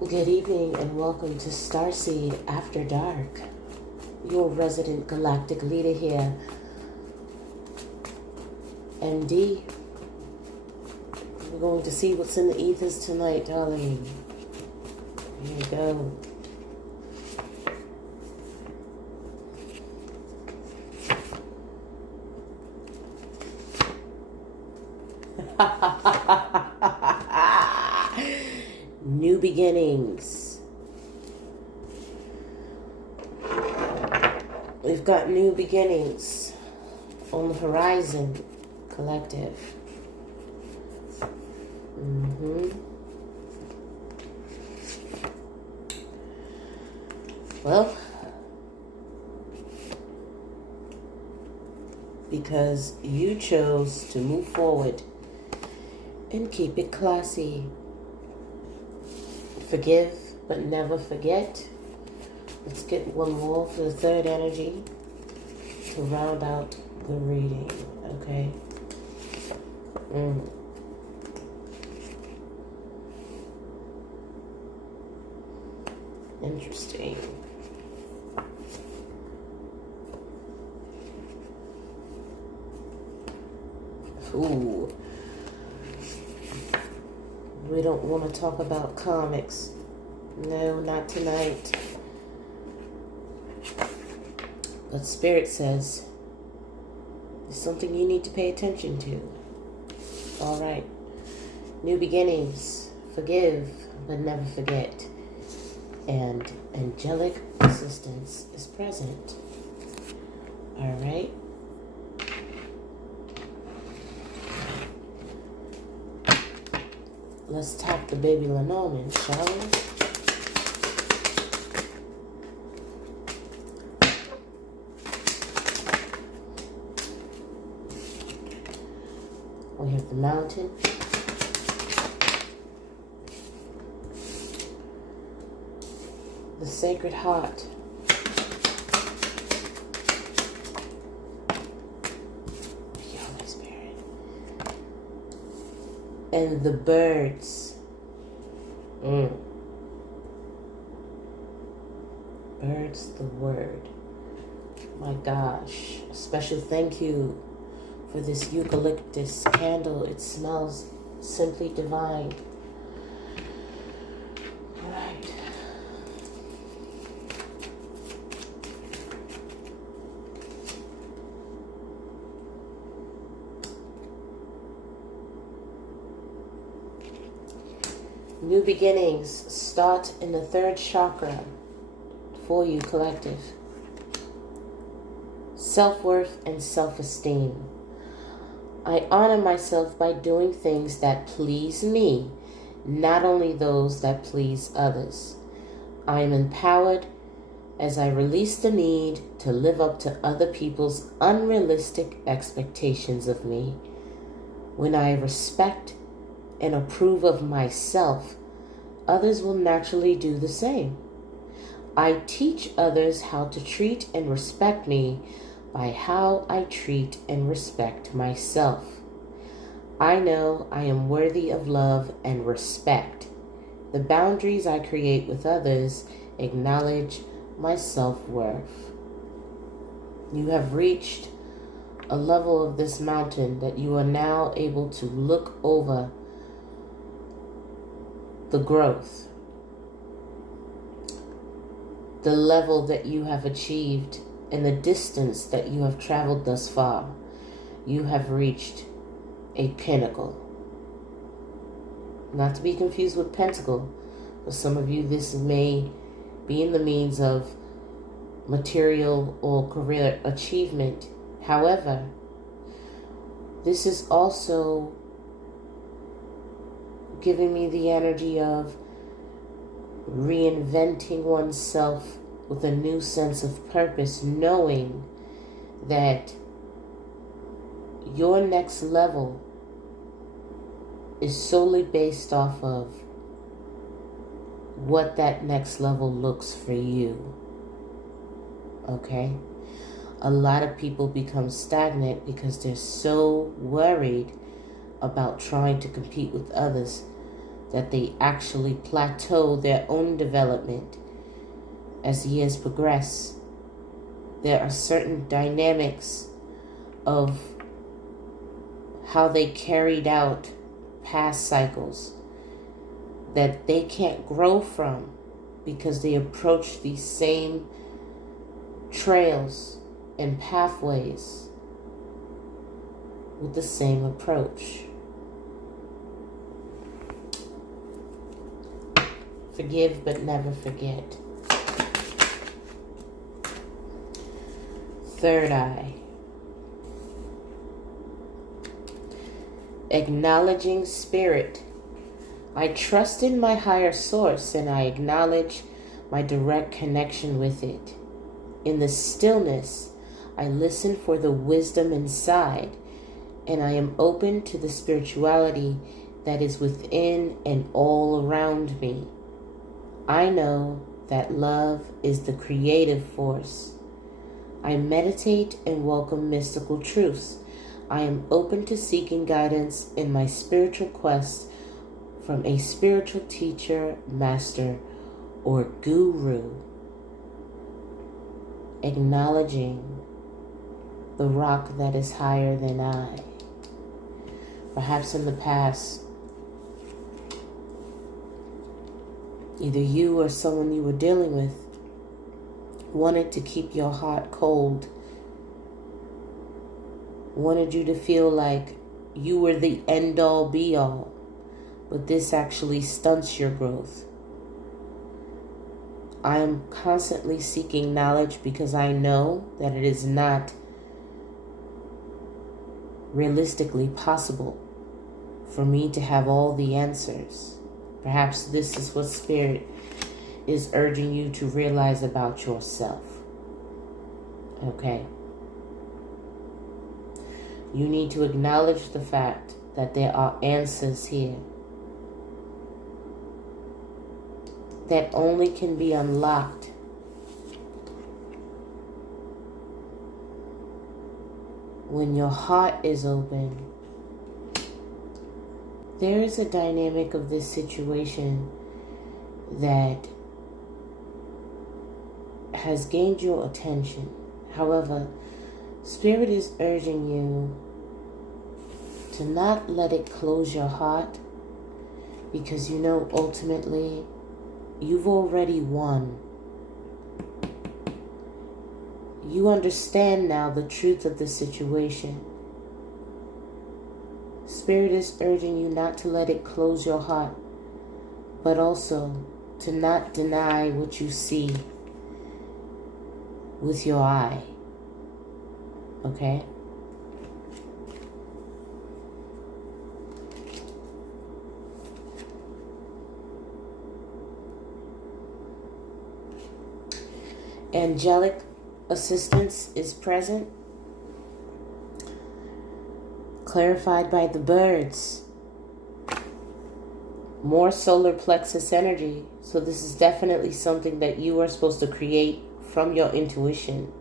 Good evening and welcome to Starseed After Dark. Your resident galactic leader here, MD. We're going to see what's in the ethers tonight, darling. Here you go. New beginnings. We've got new beginnings on the horizon, collective. Well, because you chose to move forward and keep it classy. Forgive, but never forget. Let's get one more for the third energy to round out the reading, okay? Interesting. Ooh. We don't want to talk about comics. No, not tonight. But Spirit says there's something you need to pay attention to. All right. New beginnings. Forgive, but never forget. And angelic assistance is present. All right. Let's tap the baby Lenormand, shall we? We have the Mountain. The Sacred Heart. The Holy Spirit. And the birds. Birds, the word. My gosh. A special thank you for this eucalyptus candle. It smells simply divine. All right. New beginnings start in the third chakra for you, collective. Self-worth and self-esteem. I honor myself by doing things that please me, not only those that please others. I am empowered as I release the need to live up to other people's unrealistic expectations of me. When I respect and approve of myself, others will naturally do the same. I teach others how to treat and respect me by how I treat and respect myself. I know I am worthy of love and respect. The boundaries I create with others acknowledge my self-worth. You have reached a level of this mountain that you are now able to look over the growth, the level that you have achieved, and the distance that you have traveled thus far. You have reached a pinnacle. Not to be confused with pentacle. For some of you, this may be in the means of material or career achievement. However, this is also giving me the energy of reinventing oneself with a new sense of purpose, knowing that your next level is solely based off of what that next level looks for you. Okay? A lot of people become stagnant because they're so worried about trying to compete with others that they actually plateau their own development as years progress. There are certain dynamics of how they carried out past cycles that they can't grow from because they approach these same trails and pathways with the same approach. Forgive but never forget. Third eye. Acknowledging spirit. I trust in my higher source and I acknowledge my direct connection with it. In the stillness, I listen for the wisdom inside and I am open to the spirituality that is within and all around me. I know that love is the creative force. I meditate and welcome mystical truths. I am open to seeking guidance in my spiritual quest from a spiritual teacher, master, or guru. Acknowledging the rock that is higher than I. Perhaps in the past, either you or someone you were dealing with wanted to keep your heart cold, wanted you to feel like you were the end-all be-all, but this actually stunts your growth. I am constantly seeking knowledge because I know that it is not realistically possible for me to have all the answers. Perhaps this is what Spirit is urging you to realize about yourself. Okay? You need to acknowledge the fact that there are answers here that only can be unlocked when your heart is open. There is a dynamic of this situation that has gained your attention. However, Spirit is urging you to not let it close your heart, because you know ultimately you've already won. You understand now the truth of the situation. Spirit is urging you not to let it close your heart, but also to not deny what you see with your eye. Okay? Angelic assistance is present, clarified by the birds. More solar plexus energy. So this is definitely something that you are supposed to create from your intuition.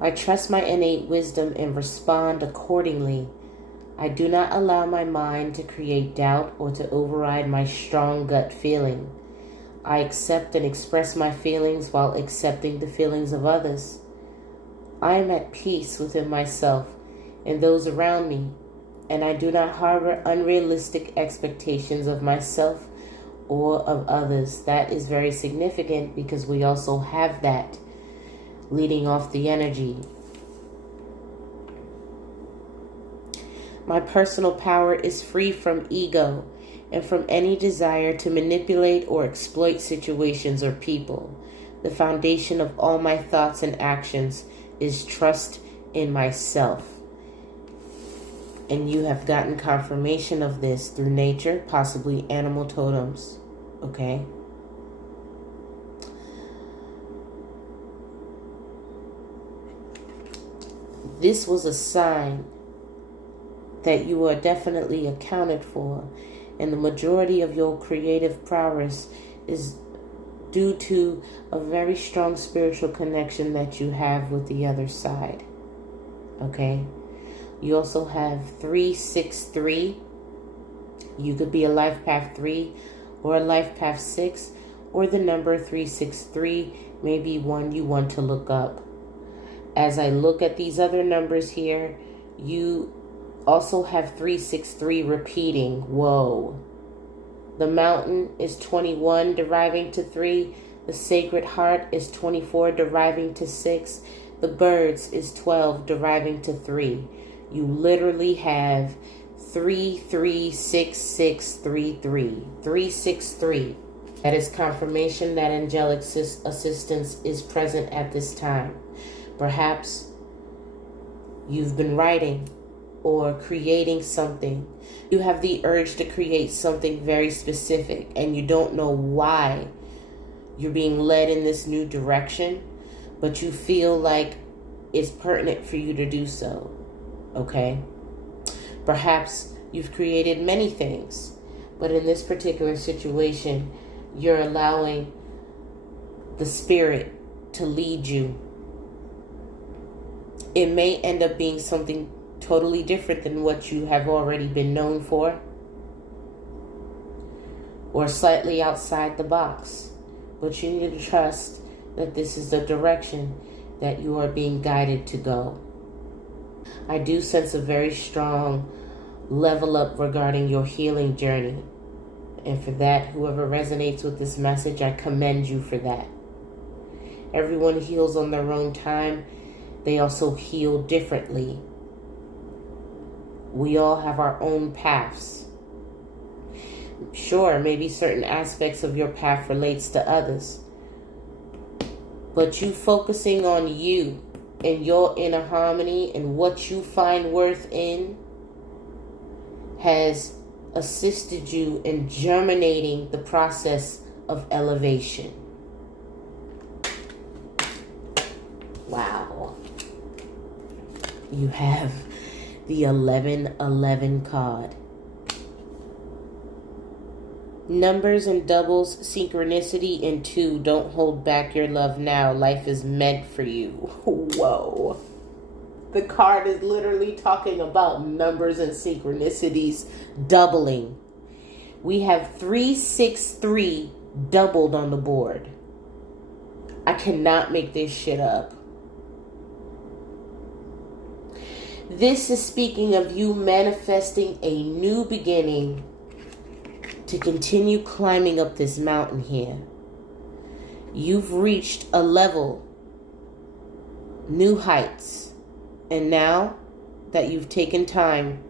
I trust my innate wisdom and respond accordingly. I do not allow my mind to create doubt or to override my strong gut feeling. I accept and express my feelings while accepting the feelings of others. I am at peace within myself and those around me, and I do not harbor unrealistic expectations of myself or of others. That is very significant because we also have that leading off the energy. My personal power is free from ego and from any desire to manipulate or exploit situations or people. The foundation of all my thoughts and actions is trust in myself. And you have gotten confirmation of this through nature, possibly animal totems. Okay? This was a sign that you are definitely accounted for, and the majority of your creative prowess is due to a very strong spiritual connection that you have with the other side. Okay? You also have 363 You could be a life path 3 or a life path 6, or the number 363 may be one you want to look up. As I look at these other numbers here, you also have 363 repeating. Whoa. The mountain is 21 deriving to 3. The Sacred Heart is 24 deriving to 6. The birds is 12 deriving to 3. You literally have 336633. 363. That is confirmation that angelic assistance is present at this time. Perhaps you've been writing or creating something. You have the urge to create something very specific and you don't know why you're being led in this new direction, but you feel like it's pertinent for you to do so. Okay? Perhaps you've created many things, but in this particular situation, you're allowing the spirit to lead you. It may end up being something totally different than what you have already been known for, or slightly outside the box. But you need to trust that this is the direction that you are being guided to go. I do sense a very strong level up regarding your healing journey. And for that, whoever resonates with this message, I commend you for that. Everyone heals on their own time. They also heal differently. We all have our own paths. Sure, maybe certain aspects of your path relates to others. But you focusing on you and your inner harmony and what you find worth in has assisted you in germinating the process of elevation. Wow. You have the 1111 card. Numbers and doubles, synchronicity, and 2. Don't hold back your love now. Life is meant for you. Whoa. The card is literally talking about numbers and synchronicities doubling. We have 363 doubled on the board. I cannot make this shit up. This is speaking of you manifesting a new beginning to continue climbing up this mountain here. You've reached a level, new heights, and now that you've taken time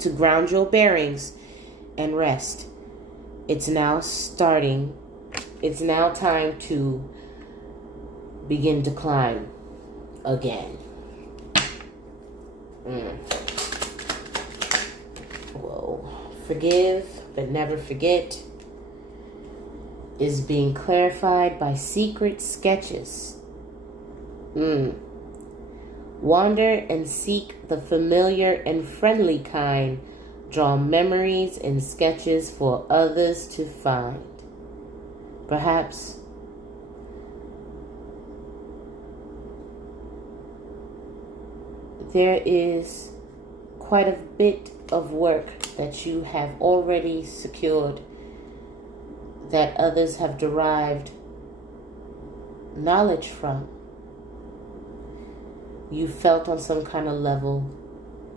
to ground your bearings and rest, it's now time to begin to climb again. Whoa. Forgive but never forget is being clarified by secret sketches. Wander and seek the familiar and friendly kind. Draw memories and sketches for others to find. Perhaps there is quite a bit of work that you have already secured that others have derived knowledge from. You felt on some kind of level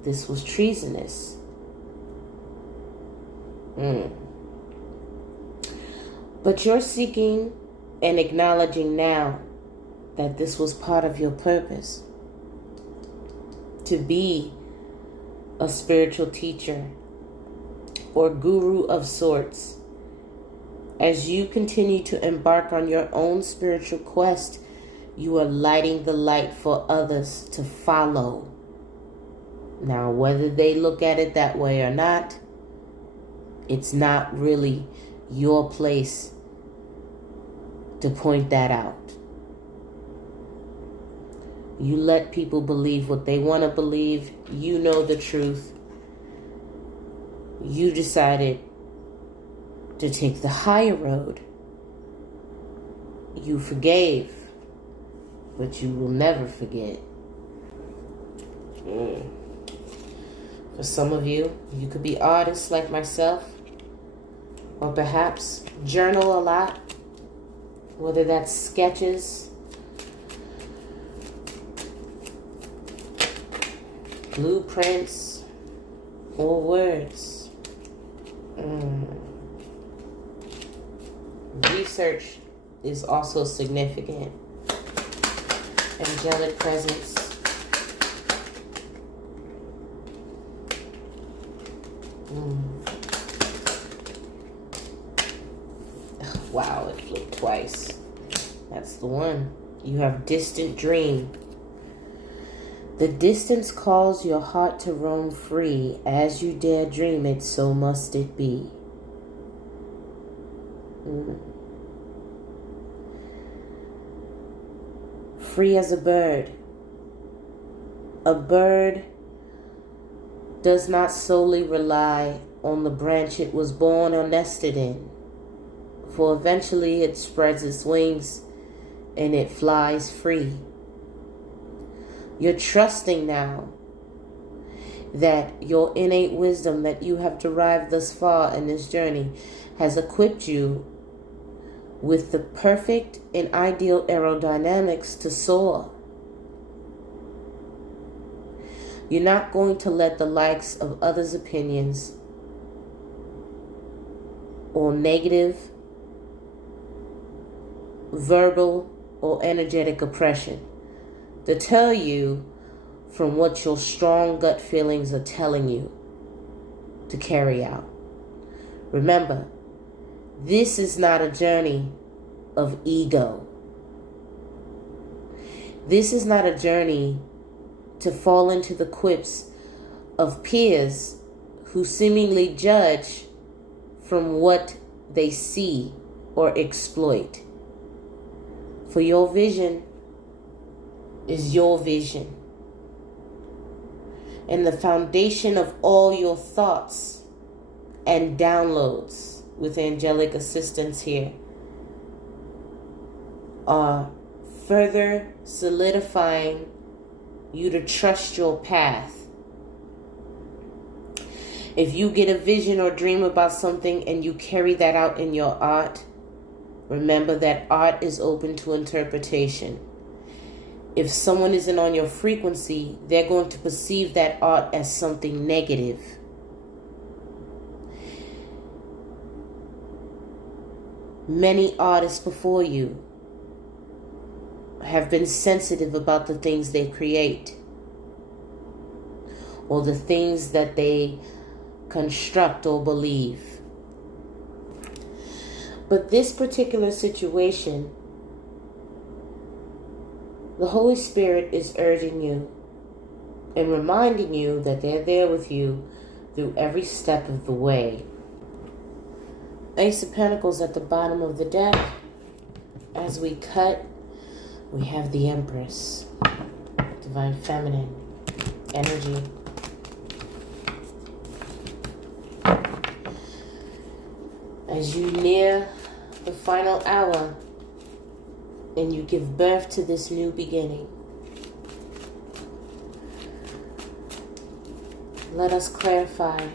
this was treasonous. But you're seeking and acknowledging now that this was part of your purpose. To be a spiritual teacher or guru of sorts. As you continue to embark on your own spiritual quest, you are lighting the light for others to follow. Now, whether they look at it that way or not, it's not really your place to point that out. You let people believe what they want to believe. You know the truth. You decided to take the higher road. You forgave, but you will never forget. For some of you, you could be artists like myself, or perhaps journal a lot, whether that's sketches, blueprints, or words. Research is also significant. Angelic presence. Wow, it flew twice. That's the one. You have distant dream. The distance calls your heart to roam free. As you dare dream it, so must it be. Free as a bird. A bird does not solely rely on the branch it was born or nested in, for eventually it spreads its wings and it flies free. You're trusting now that your innate wisdom that you have derived thus far in this journey has equipped you with the perfect and ideal aerodynamics to soar. You're not going to let the likes of others' opinions or negative, verbal, or energetic oppression deter you from what your strong gut feelings are telling you to carry out. Remember, this is not a journey of ego. This is not a journey to fall into the quips of peers who seemingly judge from what they see or exploit. For your vision is your vision. And the foundation of all your thoughts and downloads with angelic assistance here are further solidifying you to trust your path. If you get a vision or dream about something and you carry that out in your art, remember that art is open to interpretation. If someone isn't on your frequency, they're going to perceive that art as something negative. Many artists before you have been sensitive about the things they create or the things that they construct or believe. But this particular situation, the Holy Spirit is urging you and reminding you that they're there with you through every step of the way. Ace of Pentacles at the bottom of the deck. As we cut, we have the Empress, Divine Feminine energy. As you near the final hour and you give birth to this new beginning, let us clarify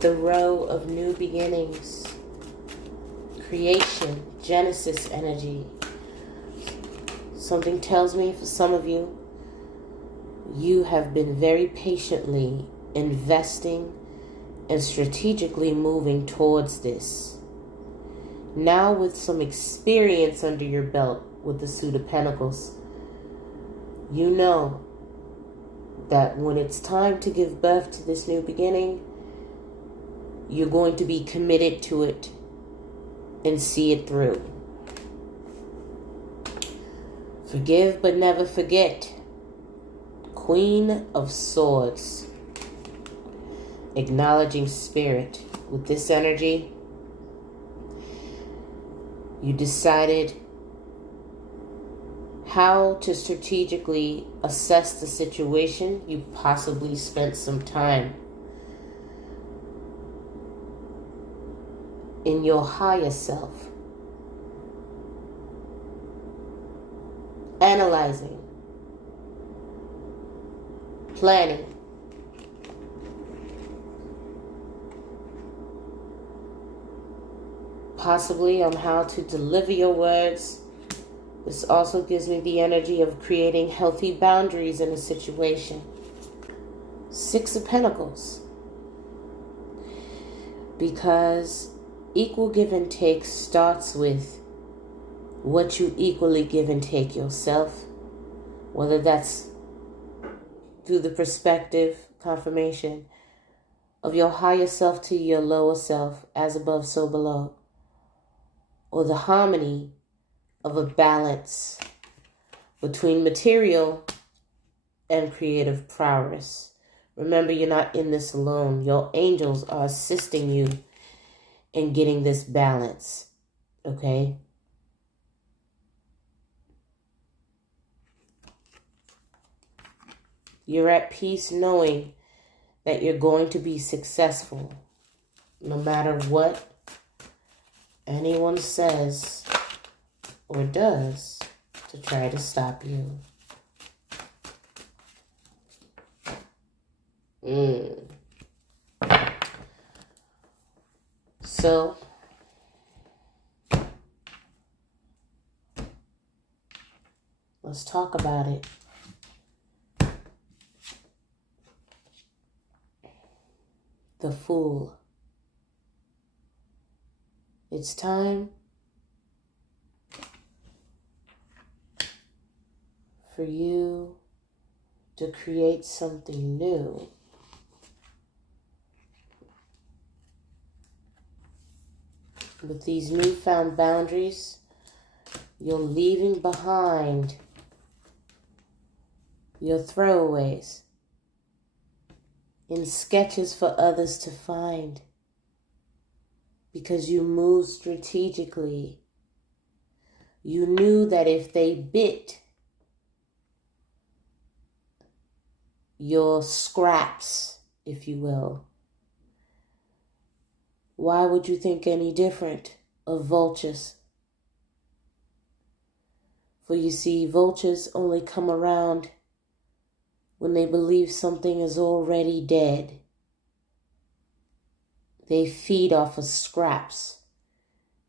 the row of new beginnings, creation, Genesis energy. Something tells me for some of you, you have been very patiently investing and strategically moving towards this. Now with some experience under your belt with the Suit of Pentacles, you know that when it's time to give birth to this new beginning, you're going to be committed to it and see it through. Forgive but never forget. Queen of Swords. Acknowledging spirit. With this energy, you decided how to strategically assess the situation. You possibly spent some time in your higher self, analyzing, planning, possibly on how to deliver your words. This also gives me the energy of creating healthy boundaries in a situation. 6 of Pentacles. Because equal give and take starts with what you equally give and take yourself, whether that's through the perspective, confirmation of your higher self to your lower self, as above, so below, or the harmony of a balance between material and creative prowess. Remember, you're not in this alone. Your angels are assisting you in getting this balance, okay? You're at peace knowing that you're going to be successful no matter what anyone says or does to try to stop you. So, let's talk about it. The Fool. It's time for you to create something new. With these newfound boundaries, you're leaving behind your throwaways in sketches for others to find, because you moved strategically. You knew that if they bit your scraps, if you will, why would you think any different of vultures? For you see, vultures only come around when they believe something is already dead. They feed off of scraps.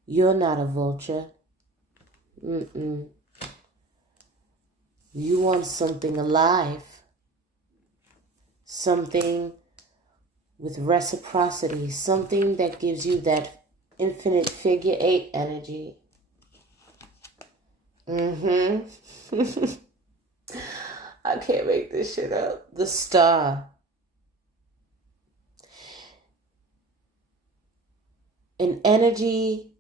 You're not a vulture. You want something alive. Something with reciprocity. Something that gives you that infinite figure 8 energy. I can't make this shit up. The Star. An energy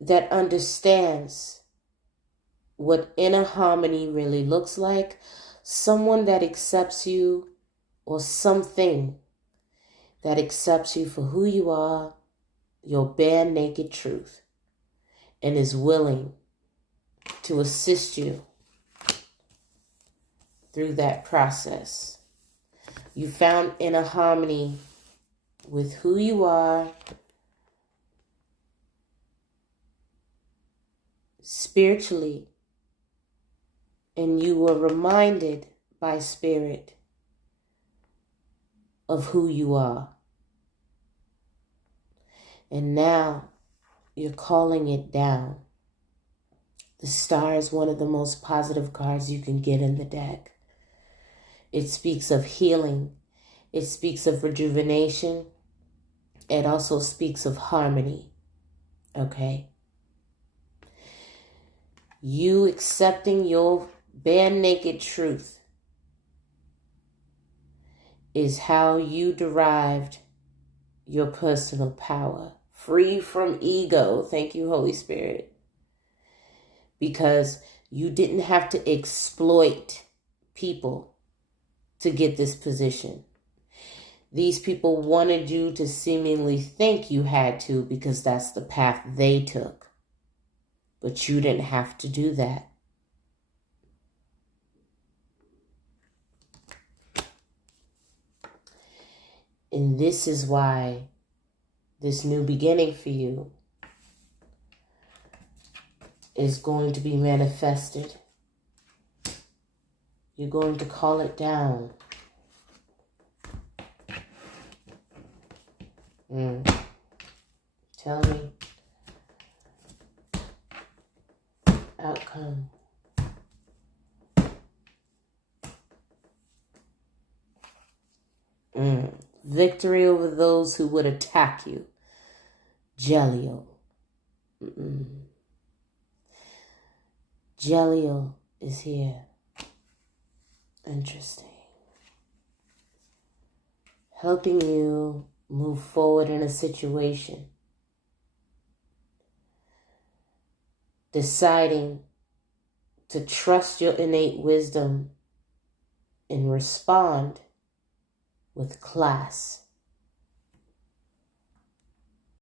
that understands what inner harmony really looks like. Someone that accepts you, or something that accepts you for who you are, your bare naked truth, and is willing to assist you through that process. You found inner harmony with who you are spiritually, and you were reminded by Spirit of who you are. And now you're calling it down. The Star is one of the most positive cards you can get in the deck. It speaks of healing. It speaks of rejuvenation. It also speaks of harmony. Okay? You accepting your bare naked truth is how you derived your personal power. Free from ego. Thank you, Holy Spirit. Because you didn't have to exploit people to get this position. These people wanted you to seemingly think you had to, because that's the path they took. But you didn't have to do that. And this is why this new beginning for you is going to be manifested. You're going to call it down. Tell me, come. Victory over those who would attack you. Jellio. Jellio is here. Interesting. Helping you move forward in a situation. Deciding to trust your innate wisdom and respond with class.